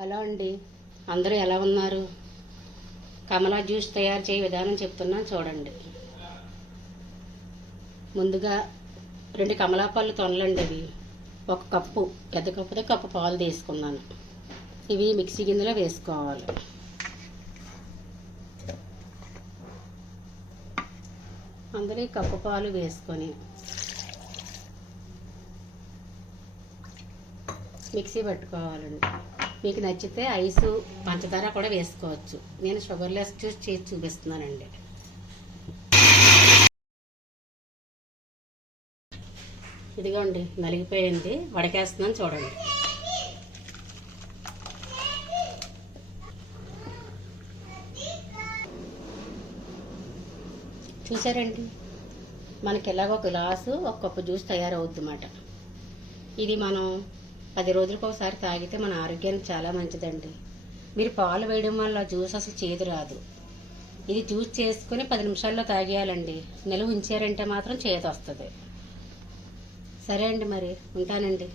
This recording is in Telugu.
హలో అండి. అందరూ ఎలా ఉన్నారు? కమలా జ్యూస్ తయారు చేయ విధానం చెప్తున్నాను చూడండి. ముందుగా రెండు కమలా పళ్ళు తొనలండి అవి. ఒక కప్పు పెద్ద కప్పుతో కప్పు పాలు తీసుకున్నాను. ఇవి మిక్సీ గిన్నెలో వేసుకోవాలి. అందులో ఈ కప్పు పాలు వేసుకొని మిక్సీ పట్టుకోవాలండి. మీకు నచ్చితే ఐసు పంచదార కూడా వేసుకోవచ్చు. నేను షుగర్లెస్ జ్యూస్ చేసి చూపిస్తున్నానండి. ఇదిగోండి నలిగిపోయింది. వడకేస్తున్నాను చూడండి. చూసారండి? మనకి ఎలాగో ఒక గ్లాసు ఒక కప్పు జ్యూస్ తయారవుద్దన్నమాట ఇది మనం పది రోజులకు ఒకసారి తాగితే మన ఆరోగ్యానికి చాలా మంచిదండి. మీరు పాలు వేయడం వల్ల జ్యూస్ అసలు చేదు రాదు. ఇది జ్యూస్ చేసుకుని పది నిమిషాల్లో తాగేయాలండి. నిల్వ ఉంచారంటే మాత్రం చేదు వస్తుంది. సరే అండి మరి ఉంటానండి.